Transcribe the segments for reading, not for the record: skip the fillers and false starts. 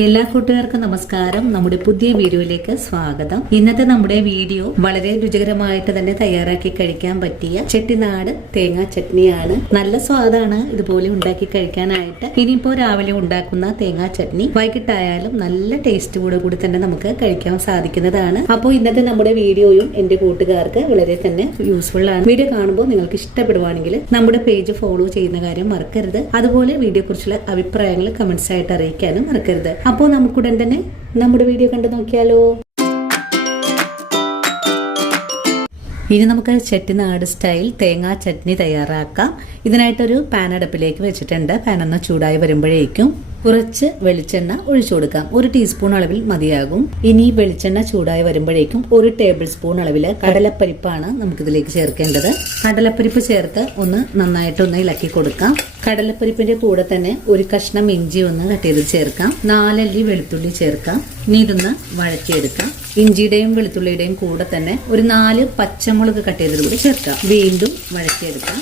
എല്ലാ കൂട്ടുകാർക്കും നമസ്കാരം. നമ്മുടെ പുതിയ വീഡിയോയിലേക്ക് സ്വാഗതം. ഇന്നത്തെ നമ്മുടെ വീഡിയോ വളരെ രുചികരമായിട്ട് തന്നെ തയ്യാറാക്കി കഴിക്കാൻ പറ്റിയ ചെട്ടിനാട് തേങ്ങാ ചട്നിയാണ്. നല്ല സ്വാദാണ് ഇതുപോലെ ഉണ്ടാക്കി കഴിക്കാനായിട്ട്. ഇനിയിപ്പോ രാവിലെ ഉണ്ടാക്കുന്ന തേങ്ങാ ചട്നി വൈകിട്ടായാലും നല്ല ടേസ്റ്റ് കൂടി തന്നെ നമുക്ക് കഴിക്കാൻ സാധിക്കുന്നതാണ്. അപ്പോൾ ഇന്നത്തെ നമ്മുടെ വീഡിയോയും എന്റെ കൂട്ടുകാർക്ക് വളരെ തന്നെ യൂസ്ഫുൾ ആണ്. വീഡിയോ കാണുമ്പോൾ നിങ്ങൾക്ക് ഇഷ്ടപ്പെടുവാണെങ്കിൽ നമ്മുടെ പേജ് ഫോളോ ചെയ്യുന്ന കാര്യം മറക്കരുത്. അതുപോലെ വീഡിയോ കുറിച്ചുള്ള അഭിപ്രായങ്ങൾ കമന്റ്സ് ആയിട്ട് അറിയിക്കാനും മറക്കരുത്. അപ്പോൾ നമുക്കുടൻ തന്നെ നമ്മുടെ വീഡിയോ കണ്ടു നോക്കിയാലോ. ഇനി നമുക്ക് ചെട്ടിനാട് സ്റ്റൈൽ തേങ്ങാ ചട്നി തയ്യാറാക്കാം. ഇതിനായിട്ടൊരു പാൻ അടുപ്പിലേക്ക് വെച്ചിട്ടുണ്ട്. പാൻ ഒന്ന് ചൂടായി വരുമ്പോഴേക്കും കുറച്ച് വെളിച്ചെണ്ണ ഒഴിച്ചു കൊടുക്കാം. 1 ടീസ്പൂൺ അളവിൽ മതിയാകും. ഇനി വെളിച്ചെണ്ണ ചൂടായി വരുമ്പോഴേക്കും 1 ടേബിൾ സ്പൂൺ അളവിൽ കടലപ്പരിപ്പാണ് നമുക്കിതിലേക്ക് ചേർക്കേണ്ടത്. കടലപ്പരിപ്പ് ചേർത്ത് ഒന്ന് നന്നായിട്ടൊന്ന് ഇളക്കി കൊടുക്കാം. കടലപ്പരിപ്പിന്റെ കൂടെ തന്നെ ഒരു കഷ്ണം ഇഞ്ചി ഒന്ന് കട്ട് ചെയ്ത് ചേർക്കാം. 4 അല്ലി വെളുത്തുള്ളി ചേർക്കാം. ഇനി ഇതൊന്ന് വഴറ്റിയെടുക്കാം. ഇഞ്ചിയുടെയും വെളുത്തുള്ളിയുടെയും കൂടെ തന്നെ ഒരു 4 പച്ചമുളക് കട്ട് ചെയ്തത് കൂടി ചേർക്കാം. വീണ്ടും വഴറ്റിയെടുക്കാം.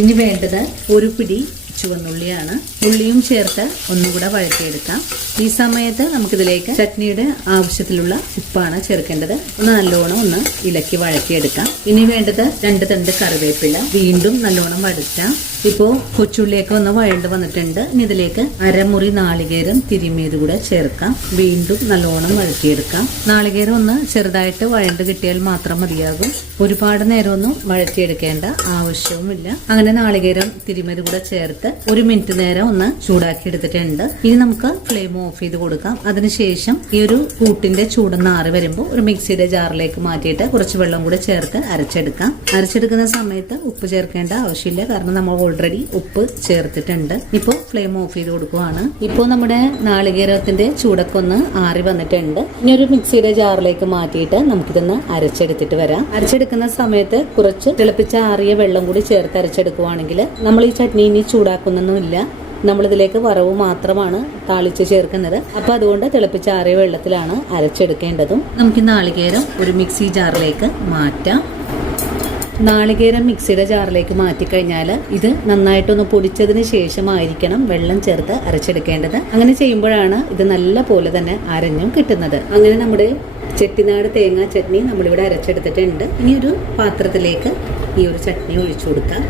ഇനി വേണ്ടത് ഒരു പിടി ചുവന്നുള്ളിയാണ്. ഉള്ളിയും ചേർത്ത് ഒന്നുകൂടെ വഴറ്റിയെടുക്കാം. ഈ സമയത്ത് നമുക്കിതിലേക്ക് ചട്നിയുടെ ആവശ്യത്തിലുള്ള ഉപ്പാണ് ചേർക്കേണ്ടത്. ഒന്ന് നല്ലോണം ഒന്ന് ഇളക്കി വഴറ്റിയെടുക്കാം. ഇനി വേണ്ടത് 2 തണ്ട് കറിവേപ്പില. വീണ്ടും നല്ലോണം വഴറ്റാം. ഇപ്പോ കൊച്ചുള്ളിയൊക്കെ ഒന്ന് വഴണ്ട് വന്നിട്ടുണ്ട്. ഇനി ഇതിലേക്ക് അരമുറി നാളികേരം തിരുമിയത് കൂടെ ചേർക്കാം. വീണ്ടും നല്ലോണം വഴറ്റിയെടുക്കാം. നാളികേരം ഒന്ന് ചെറുതായിട്ട് വഴണ്ട് കിട്ടിയാൽ മാത്രം മതിയാകും. ഒരുപാട് നേരമൊന്നും വഴറ്റിയെടുക്കേണ്ട ആവശ്യവുമില്ല. അങ്ങനെ നാളികേരം തിരുമിയത് കൂടെ ചേർത്ത് 1 മിനിറ്റ് നേരം ഒന്ന് ചൂടാക്കി എടുത്തിട്ടുണ്ട്. ഇനി നമുക്ക് ഫ്ലെയിം ഓഫ് ചെയ്ത് കൊടുക്കാം. അതിനുശേഷം ഈ ഒരു കൂട്ടിന്റെ ചൂടൊന്ന് ആറി വരുമ്പോൾ ഒരു മിക്സിയുടെ ജാറിലേക്ക് മാറ്റിയിട്ട് കുറച്ച് വെള്ളം കൂടെ ചേർത്ത് അരച്ചെടുക്കാം. അരച്ചെടുക്കുന്ന സമയത്ത് ഉപ്പ് ചേർക്കേണ്ട ആവശ്യമില്ല, കാരണം നമ്മൾ ഓൾറെഡി ഉപ്പ് ചേർത്തിട്ടുണ്ട്. ഇപ്പോൾ ഫ്ലെയിം ഓഫ് ചെയ്ത് കൊടുക്കുവാണ്. ഇപ്പോൾ നമ്മുടെ നാളികേരത്തിന്റെ ചൂടൊക്കെ ഒന്ന് ആറി വന്നിട്ടുണ്ട്. ഇനി ഒരു മിക്സിയുടെ ജാറിലേക്ക് മാറ്റിയിട്ട് നമുക്കിതൊന്ന് അരച്ചെടുത്തിട്ട് വരാം. അരച്ചെടുക്കുന്ന സമയത്ത് കുറച്ച് തിളപ്പിച്ച ആറിയ വെള്ളം കൂടി ചേർത്ത് അരച്ചെടുക്കുവാണെങ്കിൽ നമ്മൾ ഈ ചട്നി ഇനി ചൂടാക്കുന്നൊന്നുമില്ല. നമ്മളിതിലേക്ക് വറവ് മാത്രമാണ് താളിച്ച് ചേർക്കുന്നത്. അപ്പൊ അതുകൊണ്ട് തിളപ്പിച്ച ആറിയ വെള്ളത്തിലാണ് അരച്ചെടുക്കേണ്ടതും. നമുക്ക് നാളികേരം ഒരു മിക്സി ജാറിലേക്ക് മാറ്റാം. നാളികേരം മിക്സിയുടെ ജാറിലേക്ക് മാറ്റിക്കഴിഞ്ഞാൽ ഇത് നന്നായിട്ടൊന്ന് പൊടിച്ചതിന് ശേഷമായിരിക്കണം വെള്ളം ചേർത്ത് അരച്ചെടുക്കേണ്ടത്. അങ്ങനെ ചെയ്യുമ്പോഴാണ് ഇത് നല്ല പോലെ തന്നെ അരഞ്ഞും കിട്ടുന്നത്. അങ്ങനെ നമ്മുടെ ചെട്ടിനാട് തേങ്ങാ ചട്നി നമ്മളിവിടെ അരച്ചെടുത്തിട്ടുണ്ട്. ഇനി ഒരു പാത്രത്തിലേക്ക് ഈ ഒരു ചട്നി ഒഴിച്ചു കൊടുക്കാം.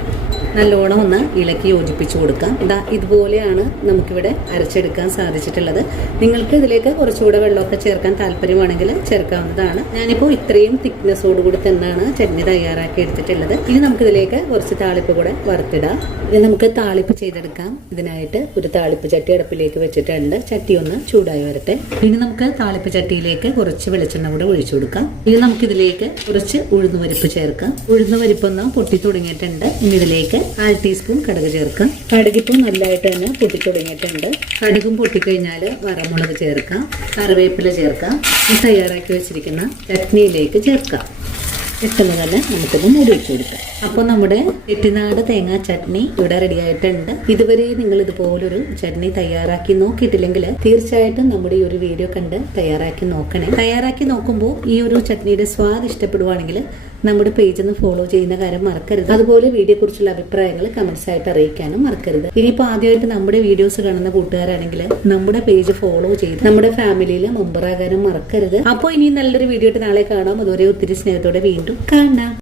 നല്ലോണം ഒന്ന് ഇളക്കി യോജിപ്പിച്ചു കൊടുക്കാം. ഇതുപോലെയാണ് നമുക്കിവിടെ അരച്ചെടുക്കാൻ സാധിച്ചിട്ടുള്ളത്. നിങ്ങൾക്ക് ഇതിലേക്ക് കുറച്ചുകൂടെ വെള്ളമൊക്കെ ചേർക്കാൻ താല്പര്യമാണെങ്കിൽ ചേർക്കാവുന്നതാണ്. ഞാനിപ്പോൾ ഇത്രയും തിക്നെസ്സോടുകൂടി തന്നെയാണ് ചട്നി തയ്യാറാക്കി എടുത്തിട്ടുള്ളത്. ഇനി നമുക്കിതിലേക്ക് കുറച്ച് താളിപ്പ് കൂടെ വറുത്തിടാം. ഇനി നമുക്ക് താളിപ്പ് ചെയ്തെടുക്കാം. ഇതിനായിട്ട് ഒരു താളിപ്പ് ചട്ടി അടുപ്പിലേക്ക് വെച്ചിട്ടുണ്ട്. ചട്ടി ഒന്ന് ചൂടായി വരട്ടെ. ഇനി നമുക്ക് താളിപ്പ് ചട്ടിയിലേക്ക് കുറച്ച് വെളിച്ചെണ്ണ കൂടെ ഒഴിച്ചു കൊടുക്കാം. ഇനി നമുക്കിതിലേക്ക് കുറച്ച് ഉഴുന്നുപരിപ്പ് ചേർക്കാം. ഉഴുന്നുപരിപ്പൊന്ന് പൊട്ടി തുടങ്ങിയിട്ടുണ്ട്. ഇനി ഇതിലേക്ക് 1/2 ടീസ്പൂൺ കടുക് ചേർക്കാം. കടുകിപ്പം നല്ലതായിട്ട് തന്നെ പൊട്ടി തുടങ്ങിയിട്ടുണ്ട്. കടുകും പൊട്ടിക്കഴിഞ്ഞാൽ വറമുളക് ചേർക്കാം. കറിവേപ്പില ചേർക്കാം. ഈ തയ്യാറാക്കി വെച്ചിരിക്കുന്ന ചട്നിയിലേക്ക് ചേർക്കാം. പെട്ടെന്ന് തന്നെ നമുക്കൊന്ന് മൂടി വെച്ച് കൊടുക്കാം. അപ്പോൾ നമ്മുടെ ചെട്ടിനാട് തേങ്ങാ ചട്നി ഇവിടെ റെഡി ആയിട്ടുണ്ട്. ഇതുവരെ നിങ്ങൾ ഇതുപോലൊരു ചട്നി തയ്യാറാക്കി നോക്കിയിട്ടില്ലെങ്കിൽ തീർച്ചയായിട്ടും നമ്മുടെ ഈ ഒരു വീഡിയോ കണ്ട് തയ്യാറാക്കി നോക്കണേ. തയ്യാറാക്കി നോക്കുമ്പോൾ ഈ ഒരു ചട്നിയുടെ സ്വാദ് ഇഷ്ടപ്പെടുവാണെങ്കിൽ നമ്മുടെ പേജ് ഒന്ന് ഫോളോ ചെയ്യുന്ന കാര്യം മറക്കരുത്. അതുപോലെ വീഡിയോ കുറിച്ചുള്ള അഭിപ്രായങ്ങൾ കമന്റ്സ് ആയിട്ട് അറിയിക്കാനും മറക്കരുത്. ഇനിയിപ്പോൾ ആദ്യമായിട്ട് നമ്മുടെ വീഡിയോസ് കാണുന്ന കൂട്ടുകാരാണെങ്കിൽ നമ്മുടെ പേജ് ഫോളോ ചെയ്ത് നമ്മുടെ ഫാമിലിയിൽ മെമ്പറാകാനും മറക്കരുത്. അപ്പോൾ ഇനി നല്ലൊരു വീഡിയോ ആയിട്ട് നാളെ കാണാം. അതുവരെ ഒത്തിരി സ്നേഹത്തോടെ വീണ്ടും കാണാം.